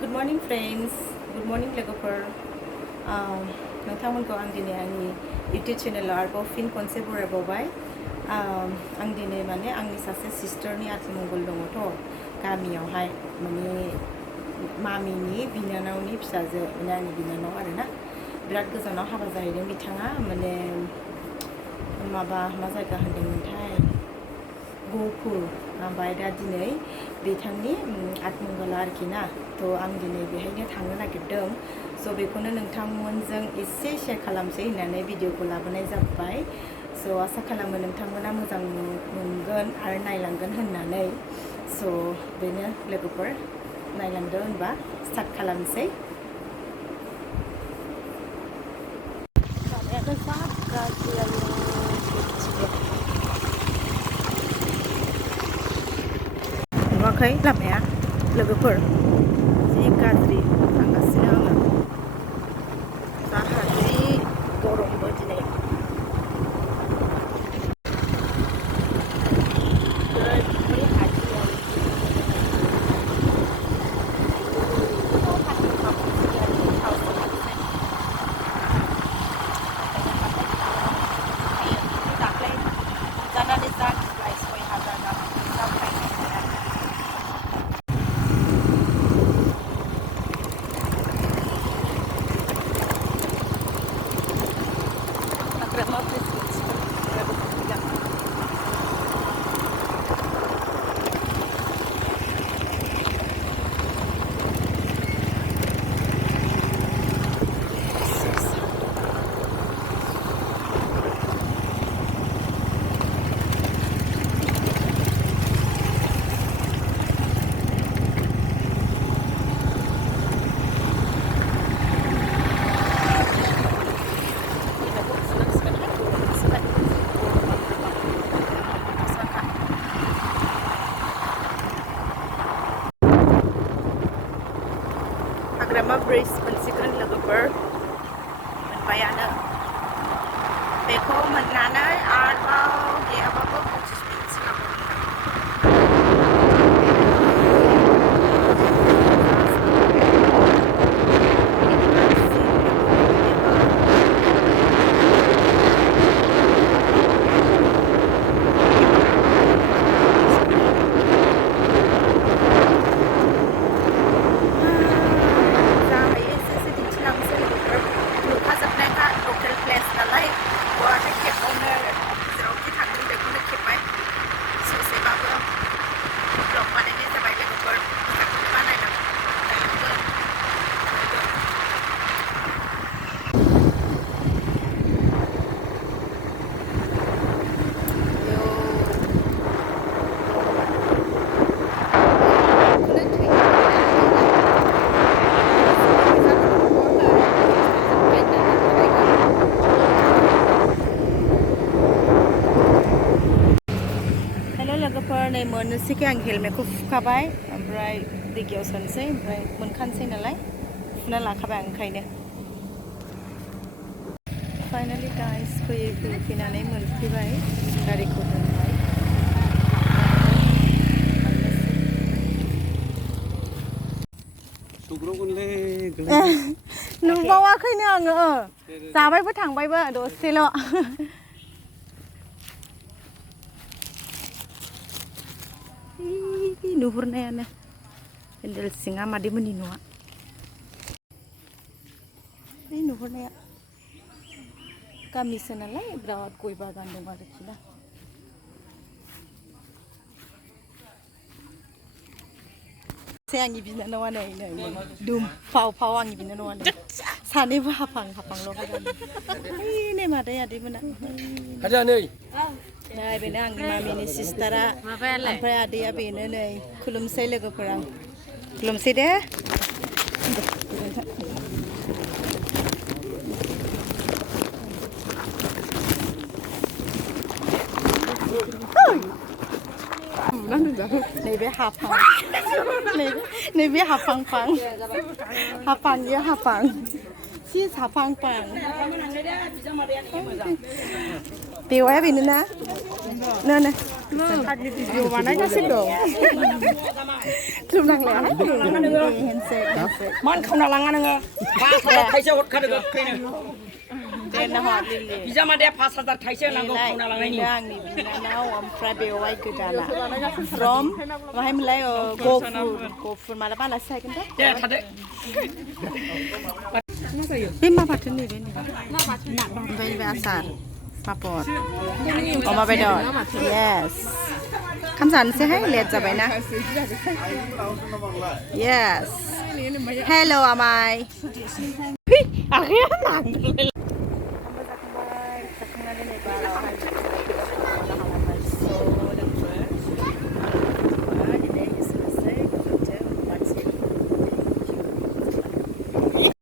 Good morning friends, good morning लोगोफोर नोंथांमोनखौ आं दिनै आंनि इउटिउब चेनेलाव आरोबाव फिन खनसे बरायबावबाय आं दिनै माने आंनि सासे सिस्टारनि आथिमंगल दङथ' गामियावहाय माने मामिनि बिनानावनि फिसाजो माने आंनि बिनानाव आरोना बिराद गोजानाव हाबा जाहैदों बिथाङा माने मा जायगा होनदोंमोनथाय गहपुर ओमफ्राय दा दिनै बिथांनि आथिमंगला आरोखि ना थ' आं दिनै बेहायनो थांनो नागिरदों स' बेखौनो नोंथांमोनजों एसे शेयार खालामसै होननानै भिडिअखौ लाबोनाय जाबाय स' आसा खालामो नोंथांमोना मोजां मोनगोन आरो नायलांगोन होननानै स' बेनो लोगोफोर नायलांदो होनबा स्टार्ट खालामसै नुवाखै लामाया लोगोफोर जि गाज्रि थांगासिनो आङो जि गरमबो दिनै हाग्रामा ब्रिज मोनसिगोन लोगोफोर मोनबायानो बेखौ मोननानै आरोबाव गैयाबाबो 25 मिनिटसो नांगौ लोगोफोर नै मोननोसैखै आं हेलमेटखौ फुखाबाय ओमफ्राय दैगियाव सोनोसै ओमफ्राय मोनखानोसै नालाय फुना लाखाबाय आं ओंखायनो फाइनालि गाइस फैनानै मोनफैबाय गारिखौ दोनबाय नुबावाखैनो आङो जाबायबो थांबायबो दसेल' नुहुरनायानो पेन्देल सिङा मादैमोननि न'आ बे नुहुरनाया गामिसो नालाय बिराद गय बागान दं आरोखि ना आंनि बिनानावा नै दुमफाव आंनि बिनानावानो सानैबो हाफांल' नै मादै आदैमोना नै बेनो आंनि मामिनि सिस्टारा ओमफ्राय आदैया बेनो नै खुलुमसै लोगोफोर आं खुलुमसै दे नैबे हाफां सि साफां बेवहाय बेनो ना नो नोอยู่วันนั้นก็สิบดอก खुलुम नांलायाहायมันเขาหน้าลังอันนึงพาสตาร์ไทยเจ้าขัดกันเจนนะฮอดลิลลี่ พี่จะมาเดี๋ยวพาสตาร์ไทยเจ้านังก็เขาหน้าลังนี่ เรื่องนี้พี่น้าfrá beeway gedala from มาให้มันเลยgo food มาแล้วบ้านละใส่กันได้ เดี๋ยวทัดเด้ เป็นมาปัดถึงนี่เป็นไปไปอาสามาปอดออกมาไปดอด yes คำสั่งเสียให้เลียดจะไปนะ yes hello am I อาเฮียหนังเลย